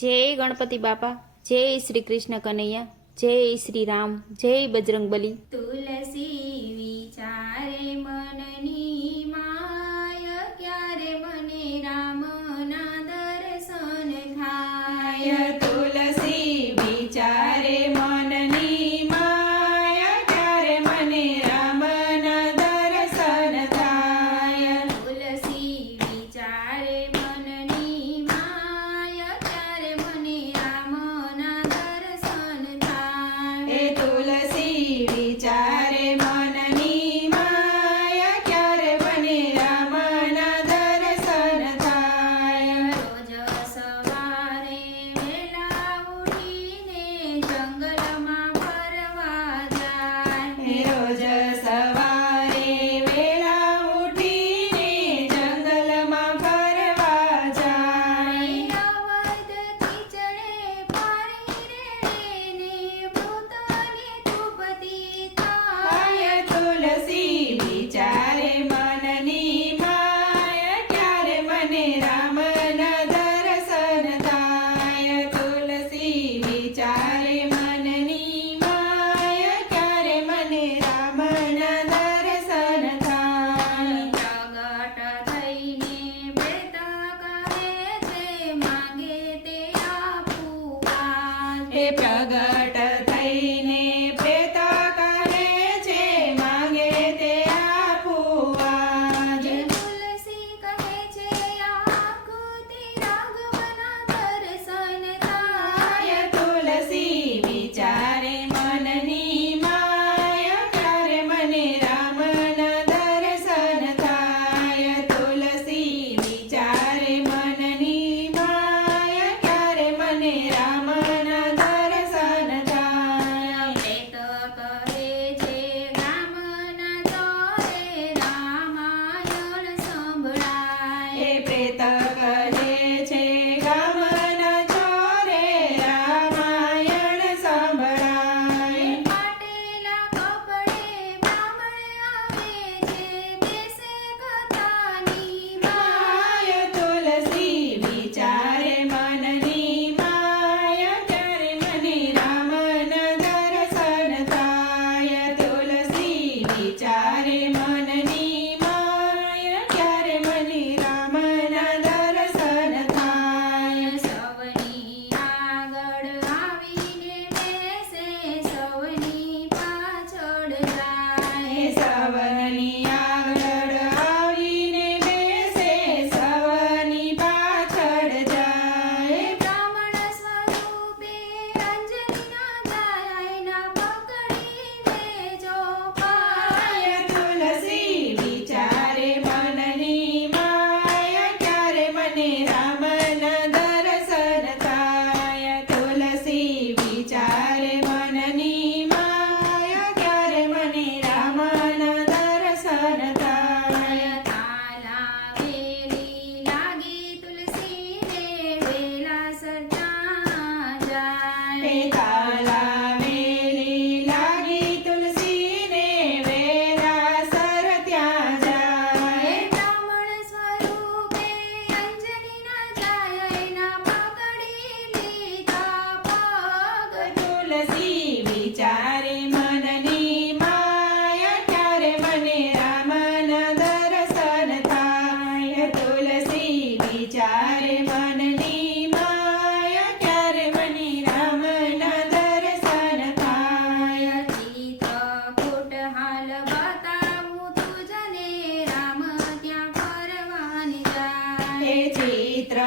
જય ગણપતિ બાપા, જય શ્રી કૃષ્ણ કનૈયા, જય શ્રી રામ, જય બજરંગબલી। તુલસી વિચારે મનની માય, ક્યારે મને રામના દર્શન થાય। તુલસી વિચારે મનની માય, ક્યારે મને રામના દર્શન થાય। તુલસી વિચારે મનની માય, ક્યારે મને રામના દર્શન થાય। એ તુલસી વિચારે મનની માય, ક્યારે મને રામના દર્શન થાય। રોજ સવારે વહેલા ઉઠીને જંગલમાં ફરવા જાય। રોજ સવારે વેલા ઉઠીને જંગલમાં ફરવા જાય। અવધથી ચડે પારી રેને પોતાની ધૂપતી થાય। તુલસી વિચારે મનની માય, ક્યારે મને રામના દર્શન થાય। તુલસી વિચારે મનની માય, ક્યારે મને રામના દર્શન થાય। પ્રગટ થઈને પ્રેત કહે છે, માંગે તે આપું આજ। એ પ્રગટ થઈને પ્રેત કહે છે, માંગે તે આપું આજ। તુલસી કહે છે, આંખોથી રાઘવના દર્શન થાય। તુલસી વિચારે મનની માય, ક્યારે મને રામના દર્શન થાય। તુલસી વિચારે મનની માય, ક્યારે મને રામના દર્શન થાય। પ્રેત કહે છે, ગામના ચોરે રામાયણ સંભળાય। એ પ્રેત કહે છે, ગામના ચોરે રામાયણ સંભળાય। ફાટેલા કપડે બ્રાહ્મણ આવે છે, બેસે કથાની માય। તુલસી વિચારે મનની માય, ક્યારે મને રામના દર્શન થાય। તુલસી વિચારે મનની માય, ક્યારે મને રામના દર્શન થાય। સૌની આગળ આવીને બેસે, સૌની પાછળ જાય। સવની આગળ આવીને બેસે, સવની પાછળ જાય। બ્રાહ્મણ સ્વરૂપે અંજનીના છાયાના પકડીને જો પાય। તુલસી વિચારે મનની માય, ક્યારે મને રામના દર્શન થાય। તુલસી વિચારે મનની માય, ક્યારે મને રામના દર્શન થાય। તાલાવેલી લાગી તુલસીને, વેલાસર ત્યાં જાય। તાલાવેલી લાગી તુલસીને, વેલાસર ત્યાં જાય। બ્રાહ્મણ સ્વરૂપે અંજનીના છાયાના પકડી લીધા પગ। તુલસી વિચારે મનની માય, ક્યારે મને રામના દર્શન થાય। તુલસી વિચારે મનની માય, ક્યારે મને રામના દર્શન થાય। ચિત્રકૂટ હાલ બતાવું તુજને, રામ ત્યાં ફરવાની જાય। ચિત્ર